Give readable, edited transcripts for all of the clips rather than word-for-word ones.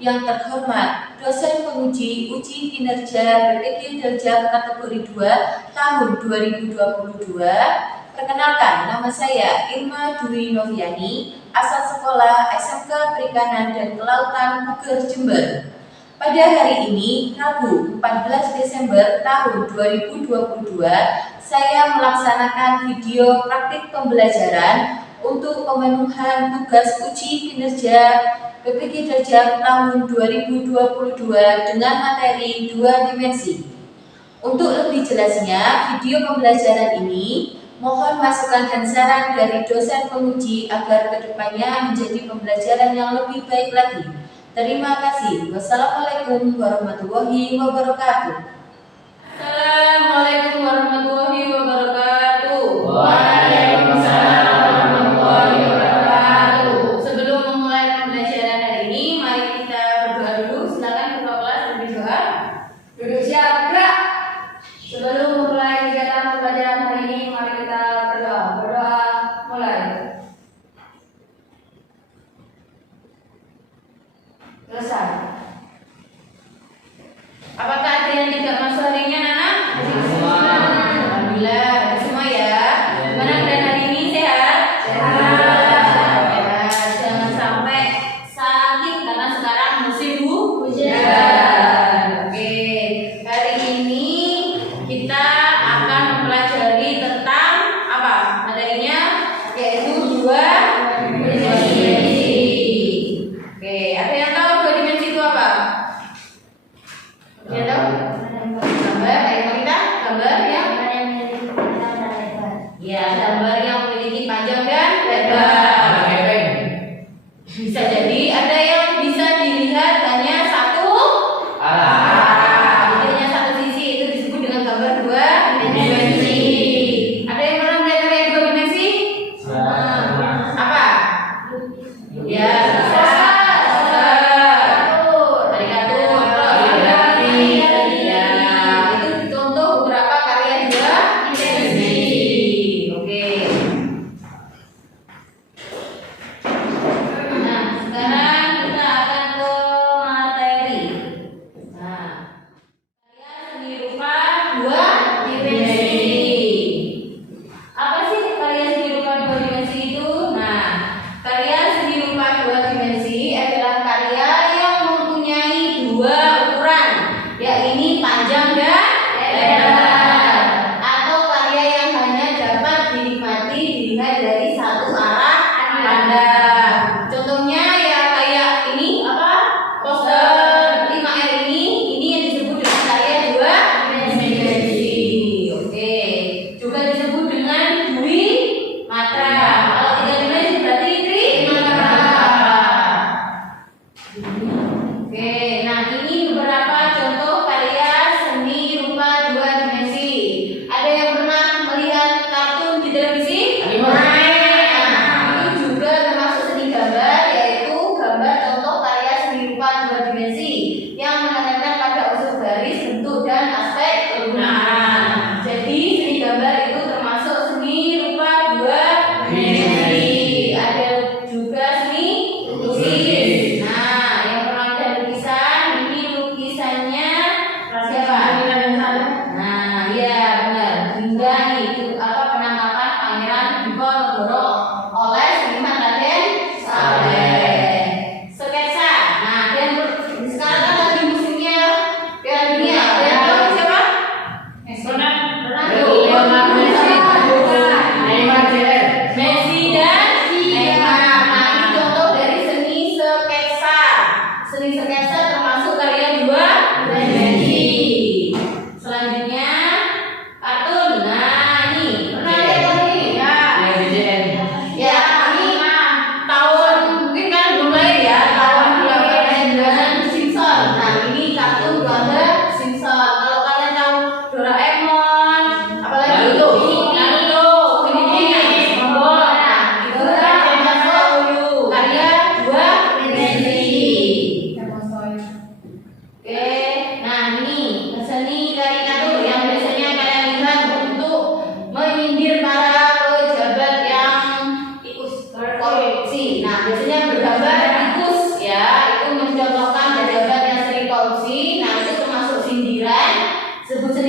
yang terhormat dosen penguji uji kinerja PPG Daljak kategori 2 tahun 2022. Perkenalkan, nama saya Irma Dwi Noviani, asal sekolah SMK Perikanan dan Kelautan Puger, Jember. Pada hari ini, Rabu 14 Desember tahun 2022, saya melaksanakan video praktik pembelajaran untuk pemenuhan tugas uji kinerja PPG Daljak tahun 2022 dengan materi 2 dimensi. Untuk lebih jelasnya, video pembelajaran ini mohon masukan dan saran dari dosen penguji agar kedepannya menjadi pembelajaran yang lebih baik lagi. Terima kasih. Wassalamualaikum warahmatullahi wabarakatuh. Assalamualaikum warahmatullahi wabarakatuh. Waalaikumsalam warahmatullahi wabarakatuh. Sebelum memulai pembelajaran hari ini, mari kita berdoa dulu. Silakan ketua kelas berdoa. Duduk siap, gerak. Sebelum memulai kegiatan pembelajaran hari ini, mari kita berdoa. Berdoa mulai. Selesai. Apakah ada yang tidak masuk harinya, Nana? Alhamdulillah, ada semua ya. Gimana kalian hari ini, sehat? Sehat. Jangan sampai sakit karena sekarang musim hujan. Oke, hari ini kita akan mempelajari tentang apa? Materinya yaitu 2 dimensi. Oke, ada yang tahu 2 dimensi itu apa? Ya tahu? Gambar, ayo kita gambar yang ya, gambar yang memiliki panjang dan lebar. Bisa jadi ada yang bisa dilihat hanya satu arah. Jadi hanya satu sisi, itu disebut dengan gambar 2 dimensi. Ada yang pernah melihat karya 2 dimensi? Apa? Ya, bisa. Karikatur, kaligrafi, ya.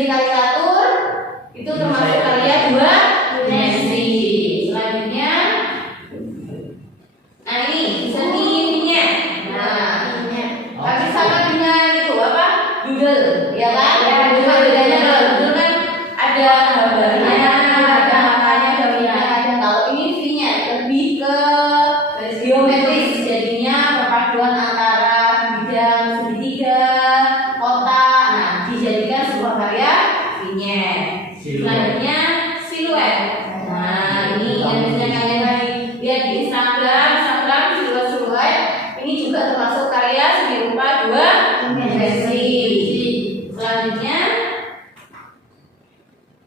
dimensi kalkulator itu termasuk karya 2 dimensi. Selanjutnya, nah ini seni vinyet. Nah, tapi sama dengan itu apa? Doodle, ya kan? Ya, Cuma bedanya kalau doodle kan ada gambarnya, ada makanya, ada. Kalau ini vinyet lebih ke geometris, jadinya perpaduan antara bidang segitiga, kotak. Nah, dijadikan sebuah karya vinyet. Selanjutnya siluet. Nah, ini yang biasanya kalian lihat di Instagram siluet. Ini juga termasuk karya seni rupa 2 dimensi. Selanjutnya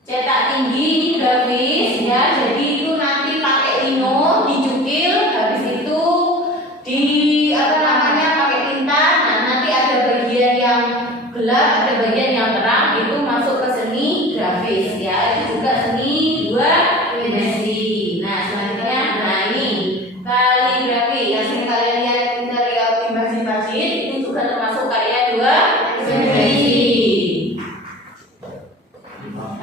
cetak tinggi, ini grafis ya. Jadi itu nanti pakai lino, dicukil, habis itu di apa namanya pakai tinta. Nah, nanti ada bagian yang gelap, ada bagian yang terang, itu masuk ke seni grafis ya. Itu juga seni 2 dimensi. Nah, selanjutnya, nah ini kaligrafi yang sering kalian lihat dari bajit-bajit, itu juga termasuk karya 2 dimensi.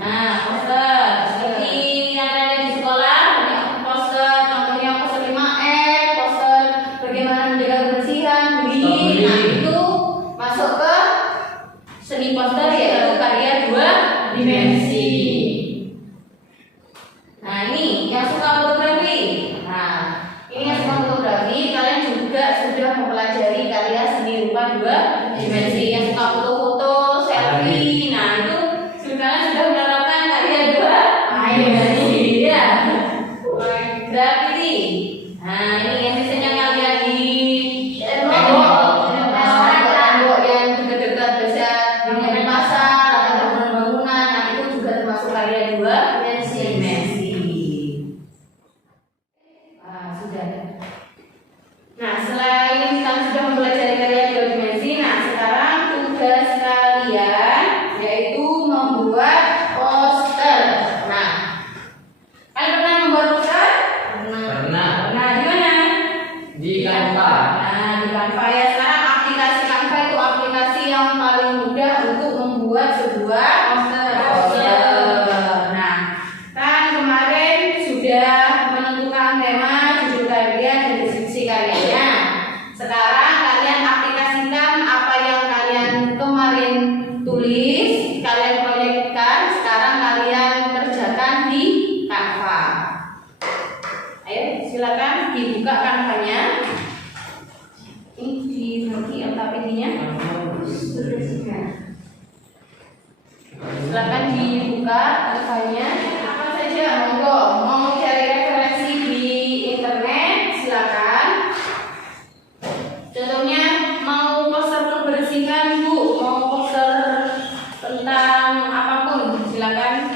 Nah, poster seperti yang ada di sekolah, banyak poster, contohnya poster 5M, poster bagaimana menjaga kebersihan, bullying. Nah, itu masuk ke seni poster, yaitu karya 2 dimensi. Nah, ini yang suka fotografi. Nah, ini yang suka fotografi, kalian juga sudah mempelajari karya seni rupa 2 dimensi. Yang suka foto-foto, selfie, nah itu kalian sudah menerapkan karya 2 dimensi. Ya. Graffiti. Nah, ini yang biasanya kalian di tembok yang dekat-dekat biasa di pasar atau bangunan. Nah, itu juga termasuk karya 2 dimensi. Sudah. Nah, selain kalian sudah mempelajari karya 2 dimensi, nah sekarang tugas kalian yaitu membuat poster. Nah, kalian pernah membuat poster? Pernah. Nah, di mana? Di Canva. Nah, di Canva ya. Sekarang aplikasi Canva itu aplikasi yang paling mudah untuk membuat sebuah poster. Nah, kan kemarin sudah menentukan tema, judul karya, dan deskripsi karyanya. Sekarang kalian aplikasikan apa yang kalian kemarin tulis, kalian proyekkan, sekarang kalian kerjakan di Canva. Ayo, silakan dibuka Canva-nya. Ini di apa ininya? Silakan dibuka Canva-nya. Apa saja, monggo. Mau cari referensi di internet, silakan. Contohnya mau poster kebersihan, Bu, mau poster tentang apapun, silakan.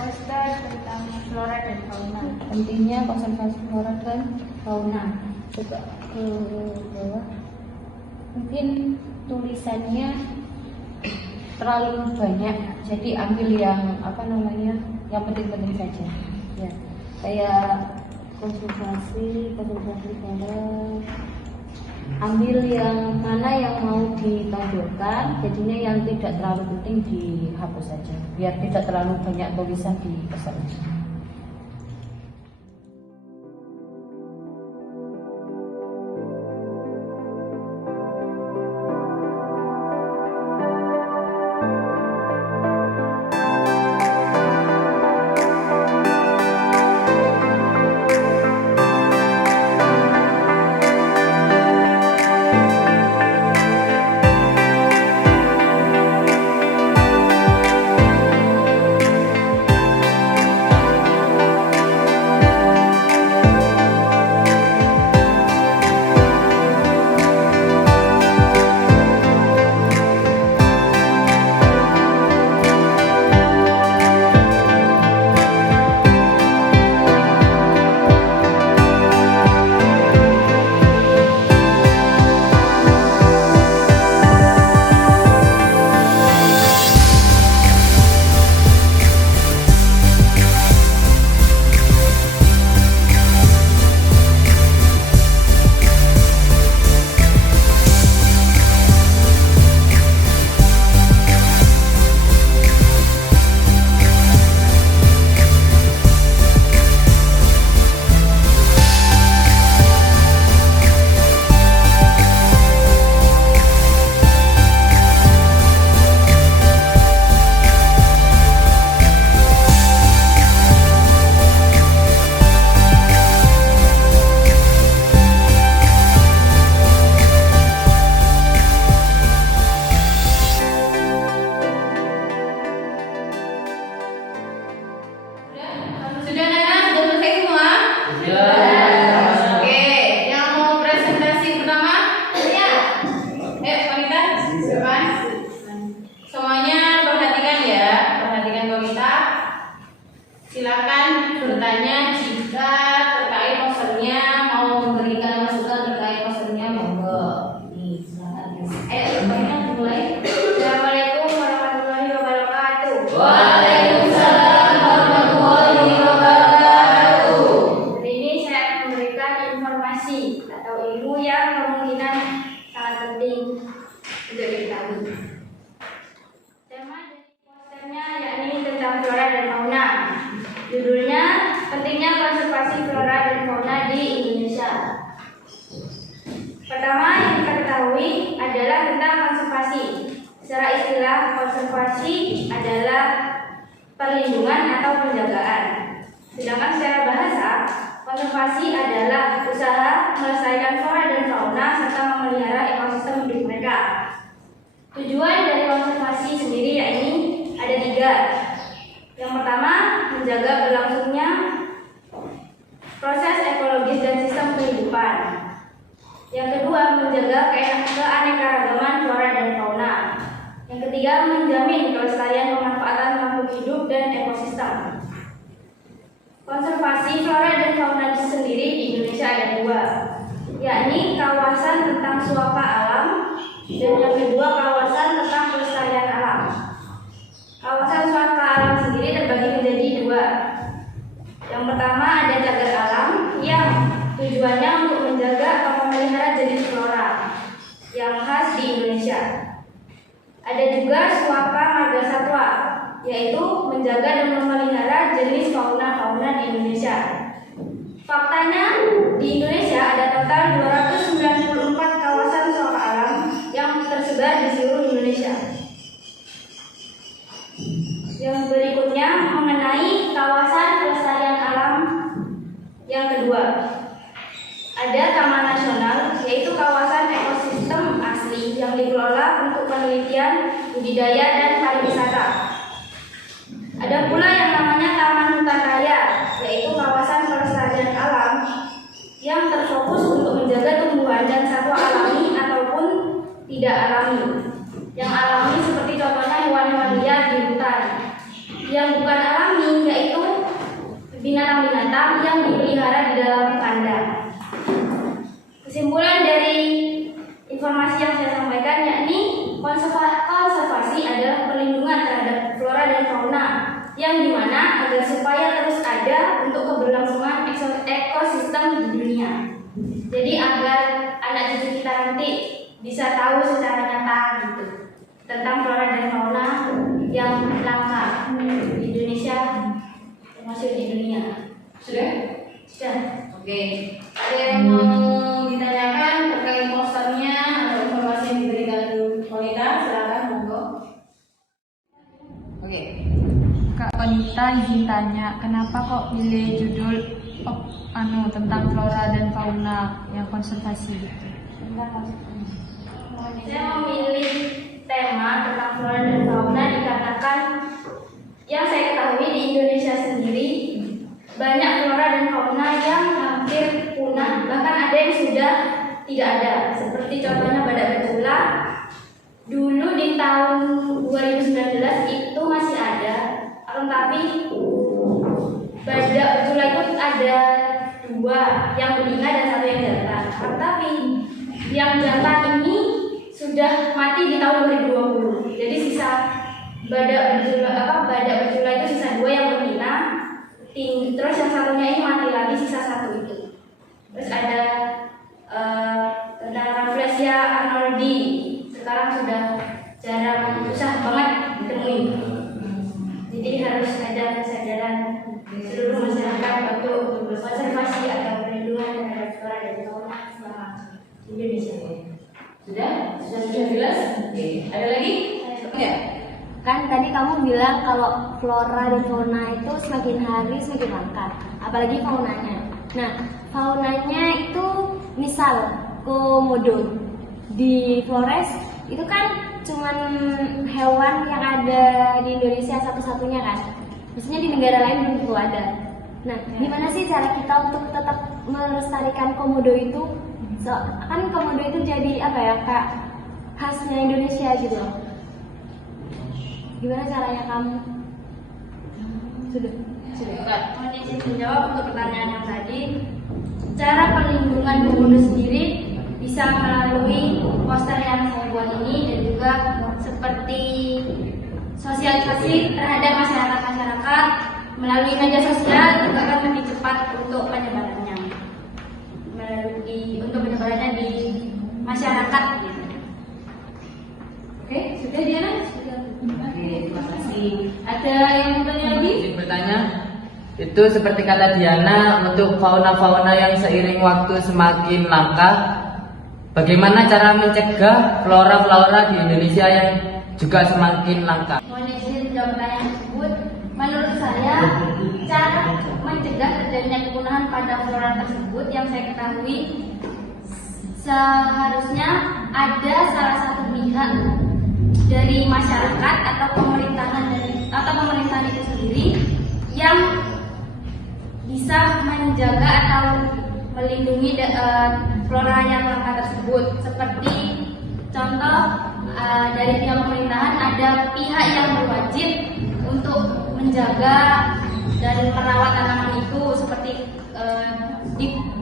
poster tentang flora dan fauna. Pentingnya konservasi flora dan fauna. Coba ke bawah. Mungkin tulisannya terlalu banyak, jadi ambil yang yang penting-penting saja. Ya, kayak konservasi flora. Ambil yang mana yang mau ditonjolkan, jadinya yang tidak terlalu penting dihapus saja, biar tidak terlalu banyak tulisan di pesannya. Sudah anak-anak, sudah selesai semua? Oke, yang mau presentasi pertama? Ya. Wanita, depan. Semuanya perhatikan ya, perhatikan wanita. Silakan bertanya jika terkait posternya, mau memberikan masukan terkait posternya, monggo. Nih, silakan. Wanita mulai. Assalamualaikum warahmatullahi wabarakatuh. Waalaikumsalam warahmatullahi wabarakatuh. Hari ini saya akan memberikan informasi atau ilmu yang kemungkinan sangat penting untuk diketahui. Tema dari posternya yakni tentang flora dan fauna. Judulnya pentingnya konservasi flora dan fauna di Indonesia. Pertama yang kita ketahui adalah tentang konservasi. Secara istilah, konservasi adalah perlindungan atau penjagaan. Sedangkan secara bahasa, konservasi adalah usaha melestarikan flora dan fauna serta memelihara ekosistem hidup mereka. Tujuan dari konservasi sendiri yakni ada 3. Yang pertama, menjaga berlangsungnya proses ekologis dan sistem kehidupan. Yang kedua, menjaga keanekaragaman flora dan fauna. Yang ketiga, menjamin kelestarian pemanfaatan makhluk hidup dan ekosistem. Konservasi flora dan fauna sendiri di Indonesia ada 2, yakni kawasan tentang suaka alam dan yang kedua kawasan tentang pelestarian alam. Kawasan suaka alam sendiri terbagi menjadi 2. Yang pertama ada cagar alam yang tujuannya untuk menjaga atau memelihara jenis flora yang khas di Indonesia. Ada juga suaka marga satwa, yaitu menjaga dan memelihara jenis fauna-fauna di Indonesia. Faktanya, di Indonesia ada total 294 kawasan suaka alam yang tersebar di seluruh Indonesia. Yang berikutnya mengenai kawasan pelestarian alam yang kedua. Ada Taman Nasional, yaitu kawasan ekosistem asli yang dikelola untuk penelitian, budidaya, dan pariwisata. Ada pula yang namanya Taman Hutan Raya, yaitu kawasan pelestarian alam yang terfokus untuk menjaga tumbuhan dan satwa alami ataupun tidak alami. Yang alami seperti contohnya hewan-hewan liar di hutan. Yang bukan alami binatang-binatang yang dipelihara di dalam kandang. Kesimpulan dari informasi yang saya sampaikan yakni konservasi adalah perlindungan terhadap flora dan fauna yang dimana agar supaya terus ada untuk keberlangsungan ekosistem di dunia. Jadi agar anak cucu kita nanti bisa tahu secara nyata gitu tentang flora dan fauna yang langka di Indonesia termasuk di dunia. Sudah? Sudah. Oke. Ada yang mau ditanyakan terkait posternya atau informasi yang diberikan wanita? Silakan, monggo. Oke. Kak Wanita izin tanya, kenapa kok pilih judul tentang flora dan fauna yang konservasi gitu? Saya memilih tema tentang flora dan fauna dikarenakan yang saya ketahui di Indonesia sendiri banyak flora dan fauna yang hampir punah, bahkan ada yang sudah tidak ada. Seperti contohnya badak betulan. Dulu di tahun 2019 itu masih ada, tetapi badak betulan itu ada 2, yang betina dan 1 yang jantan. Tetapi yang jantan ini sudah mati di tahun 2020. Jadi sisa badak betulan itu sisa 2 yang betina. Terus yang satunya ini mati lagi, sisa 1 itu. Terus ada tentang Rafflesia arnoldi, sekarang sudah jarang, susah banget ditemuin. Jadi harus ada kesadaran seluruh masyarakat untuk konservasi atau perlindungan terhadap flora dan fauna selama di Indonesia. Sudah jelas? Oke. Ada lagi? Ya. Kan tadi kamu bilang kalau flora dan fauna itu semakin hari semakin langka, apalagi faunanya. Nah, faunanya itu misal komodo di Flores itu kan cuman hewan yang ada di Indonesia satu-satunya kan. Maksudnya di negara lain belum tentu ada. Nah, gimana sih cara kita untuk tetap melestarikan komodo itu? Kan komodo itu jadi apa ya, Kak, khasnya Indonesia gitu loh. Gimana caranya kamu? Sudah. Mohon izin menjawab untuk pertanyaan yang tadi. Cara perlindungan komodo sendiri bisa melalui poster yang saya buat ini dan juga seperti sosialisasi terhadap masyarakat melalui media sosial juga akan lebih cepat untuk penyebarannya. Untuk penyebarannya di masyarakat. Gitu. Oke, sudah Diana? Sudah. Oke, terima kasih. Ada yang bertanya lagi? Bertanya, itu seperti kata Diana, untuk fauna-fauna yang seiring waktu semakin langka, bagaimana cara mencegah flora-flora di Indonesia yang juga semakin langka? Mohon izin menjawab pertanyaan tersebut. Menurut saya, cara mencegah terjadinya kepunahan pada flora tersebut yang saya ketahui, seharusnya ada salah satu pihak dari masyarakat atau pemerintahan itu sendiri yang bisa menjaga atau melindungi flora yang langka tersebut. Seperti contoh dari pihak pemerintahan ada pihak yang berwajib untuk menjaga dan merawat tanaman itu, seperti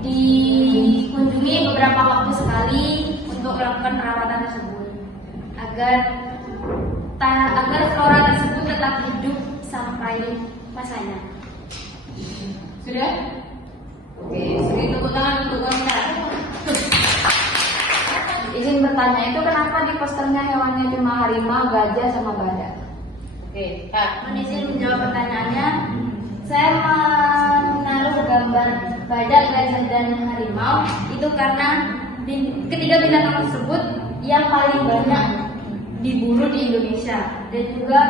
dikunjungi beberapa waktu sekali untuk melakukan perawatan tersebut agar flora tersebut tetap hidup sampai masanya. Sudah? Oke, sering tepuk tangan untuk wanita. Izin bertanya, itu kenapa di posternya hewannya cuma harimau, gajah, sama badak? Oke, Kak. Mohon izin menjawab pertanyaannya. Saya menaruh gambar badak, gajah, dan harimau itu karena ketiga binatang tersebut yang paling banyak diburu di Indonesia, dan juga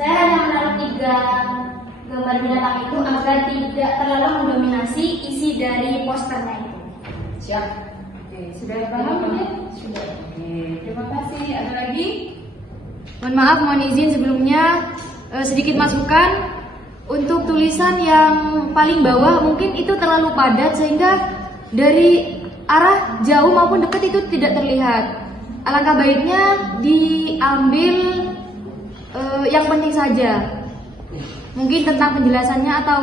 saya hanya menaruh 3 gambar binatang itu agar tidak terlalu mendominasi isi dari posternya itu. Siap. Oke, sudah paham ya? Sudah. Oke, terima kasih. Ada lagi? Mohon maaf, mohon izin sebelumnya sedikit masukan untuk tulisan yang paling bawah, mungkin itu terlalu padat sehingga dari arah jauh maupun dekat itu tidak terlihat. Alangkah baiknya diambil yang penting saja. Mungkin tentang penjelasannya atau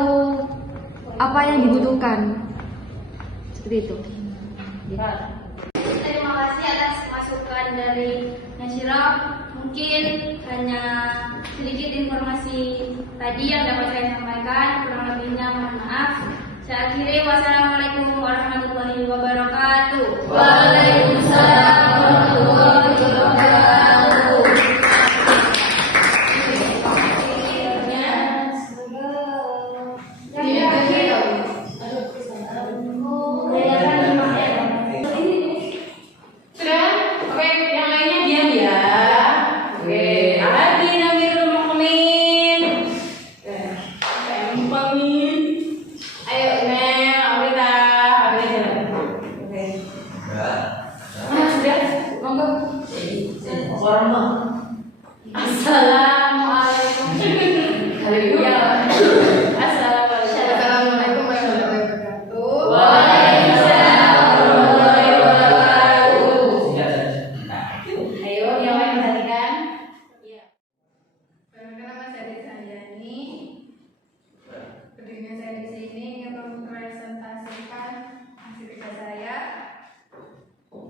apa yang dibutuhkan. Seperti itu. Terima kasih atas masukan dari Nasyira. Mungkin hanya sedikit informasi tadi yang dapat saya sampaikan. Kurang lebihnya mohon maaf. Saya akhiri. Wassalamualaikum warahmatullahi wabarakatuh. Waalaikumsalam warahmatullahi wabarakatuh. Sudah? Oke, yang lainnya diam ya. Oke, Adin Amirul Mukmin. Mukmin. Ayo, Mel, Amrita, jalan. Oke. Sudah, monggo. Assalamualaikum. Haleluya. Assalamualaikum warahmatullahi wabarakatuh. Waalaikumsalam warahmatullahi wabarakatuh. Ayo, yang lain perhatikan. Iya. Nama saya Sanjani. Berdirinya saya di sini untuk mempresentasikan hasil kerja saya,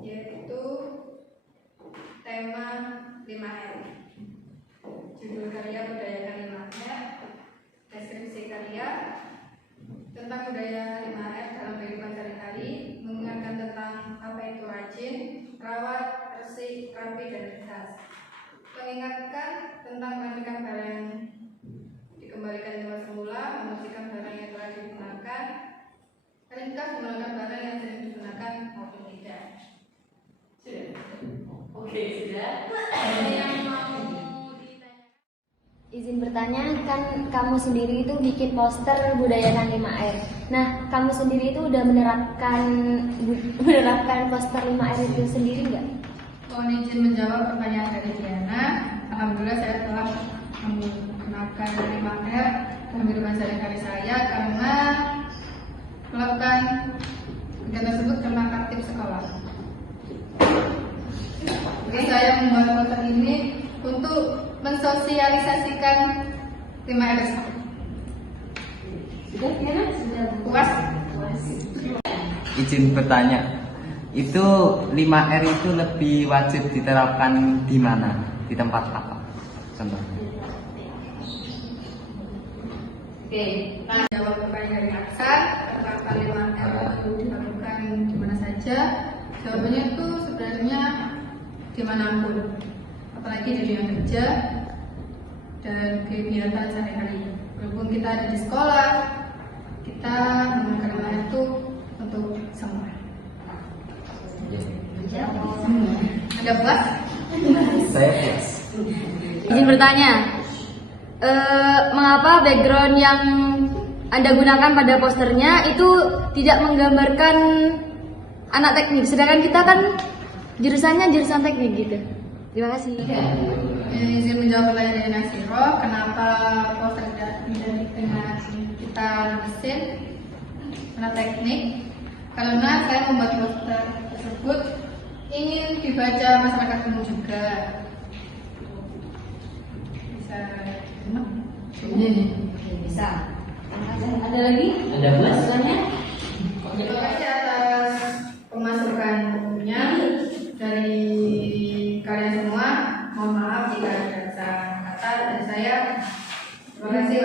yaitu tema 5R. Judul karya Budaya 5R, deskripsi karya tentang budaya 5R dalam kehidupan sehari-hari, mengingatkan tentang apa itu rajin, rawat, bersih, rapi, dan khas. Mengingatkan tentang melanjutkan barang yang dikembalikan ke tempat semula, membersihkan barang yang telah digunakan, ringkas menggunakan barang yang sering digunakan maupun tidak. Oke, sudah. Ada yang mau ditanya? Izin bertanya, kan kamu sendiri itu bikin poster budayakan 5R. Nah, kamu sendiri itu udah menerapkan poster 5R itu sendiri nggak? Mohon izin menjawab pertanyaan dari Diana. Alhamdulillah saya telah menggunakan 5R dalam kehidupan sehari-hari saya karena melakukan kegiatan tersebut karena aktif sekolah. Jadi saya membuat poster ini untuk mensosialisasikan 5R. Puas? Izin bertanya, itu 5R itu lebih wajib diterapkan di mana? Di tempat apa? Contohnya. Oke, Nah, jawab pertanyaan dari Aksa, penerapan 5R itu dilakukan di mana saja? Jawabannya itu sebenarnya dimanapun, apalagi di dunia kerja dan kegiatan sehari-hari. Walaupun kita ada di sekolah, kita menggunakan 5R itu untuk semua. Ada puas? Saya puas. Izin bertanya, mengapa background yang Anda gunakan pada posternya itu tidak menggambarkan anak teknik, sedangkan kita kan jurusannya jurusan teknik gitu. Terima kasih. Izin menjawab pertanyaan dari Nasiro, kenapa poster tidak dengan kita mesin karena teknik? Karena saya membuat poster tersebut ingin dibaca masyarakat umum juga. Bisa bisa. Ada lagi? Ada puasanya? Terima kasih atas pemasukannya dari kalian semua. Mohon maaf jika ada salah kata dari saya. Terima kasih.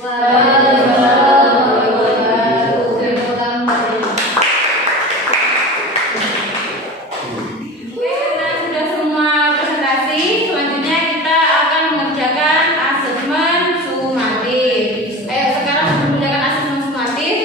Wassalamualaikum warahmatullahi wabarakatuh. Oke, karena sudah semua presentasi, selanjutnya kita akan mengerjakan asesmen sumatif. Ayo sekarang mengerjakan asesmen sumatif.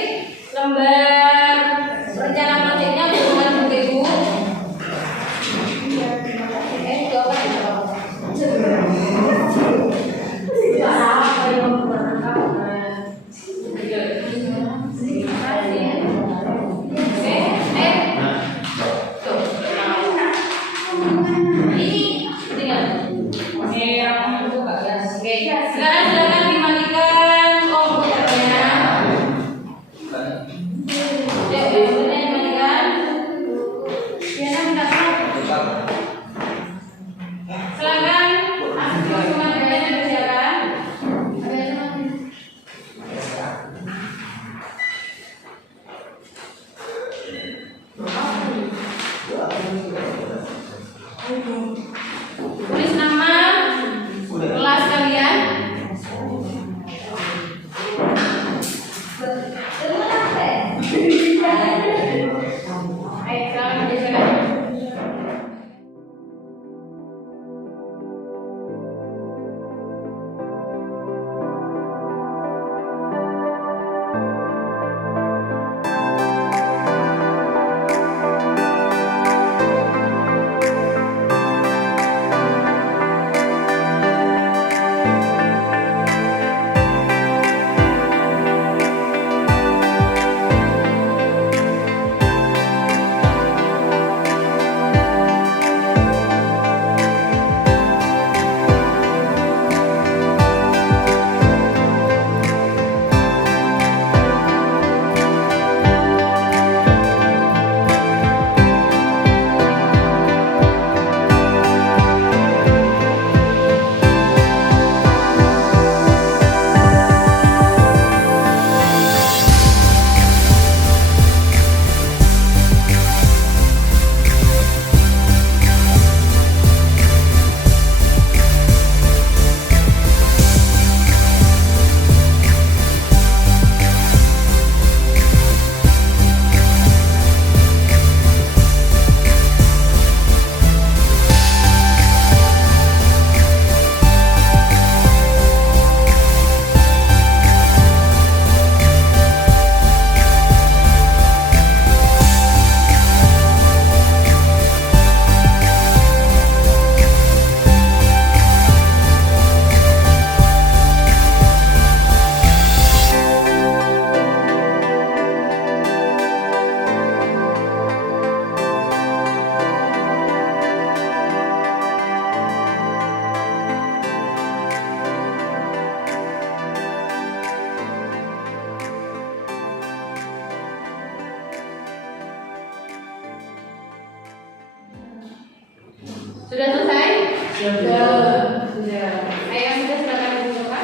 Sudah selesai? Sudah. Ayo yang sudah silakan ditunjukkan.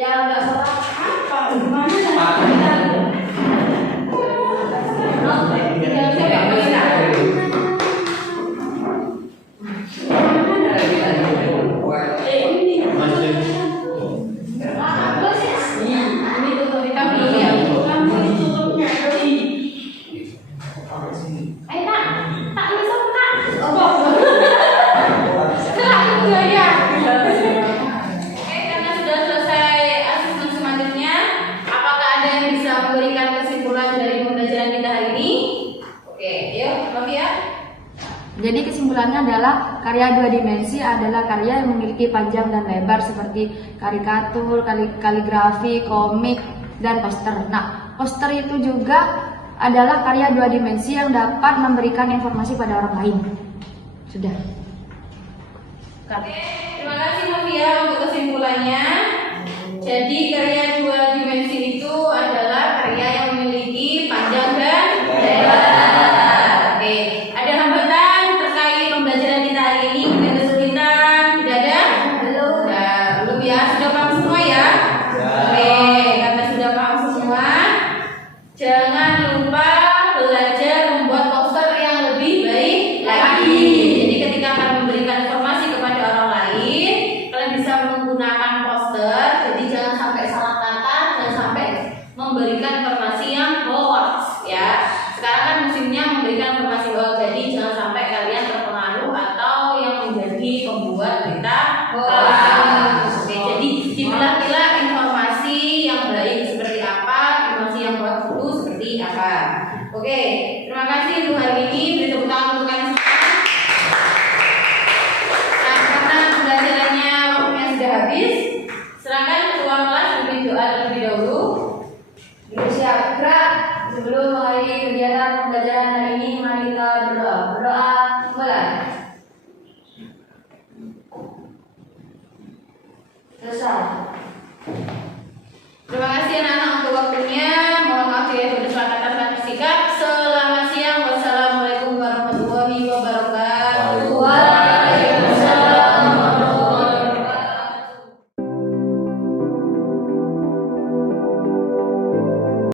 Ya nggak salah apa? Gimana? Tinggal siapa yang bisa? Ini tutup kita belum ya? Ayo kak, tak masuk kak. Setelah itu ya. Oke, karena sudah selesai asesmen selanjutnya, apakah ada yang bisa memberikan kesimpulan dari pembelajaran kita hari ini? Oke, yuk, Novia. Jadi kesimpulannya adalah karya dua dimensi adalah karya yang memiliki panjang dan lebar seperti karikatur, kaligrafi, komik, dan poster. Nah, poster itu juga adalah karya dua dimensi yang dapat memberikan informasi pada orang lain. Sudah. Oke, terima kasih Novia untuk kesimpulannya. Jadi karya dua dimensi itu adalah karya yang memiliki panjang dan lebar. Oke, ada hambatan terkait pembelajaran kita hari ini? Mungkin kesulitan? Tidak ada? Belum. Belum ya. Sudah paham semua ya? Oke, karena sudah paham semua, jangan lupa belajar membuat poster yang lebih baik lagi. Jadi ketika akan memberikan informasi kepada orang lain, kalian bisa menggunakan poster. Jadi jangan sampai salah kata, jangan sampai memberikan informasi yang hoax ya. Sekarang kan musimnya memberikan informasi hoax, jadi jangan sampai kalian terpengaruh atau yang menjadi pembuat berita hoax. Oke, jadi dipilah-pilah informasi yang baik seperti apa, informasi yang hoax itu seperti apa. Oke, terima kasih untuk hari ini. Beri tepuk tangan untuk kalian semua. Nah, karena pembelajarannya waktunya sudah habis, silakan ketua kelas pimpin doa terlebih dahulu. Siap, gerak. Sebelum mengakhiri kegiatan pembelajaran hari ini, mari kita berdoa. Berdoa mulai. Selesai.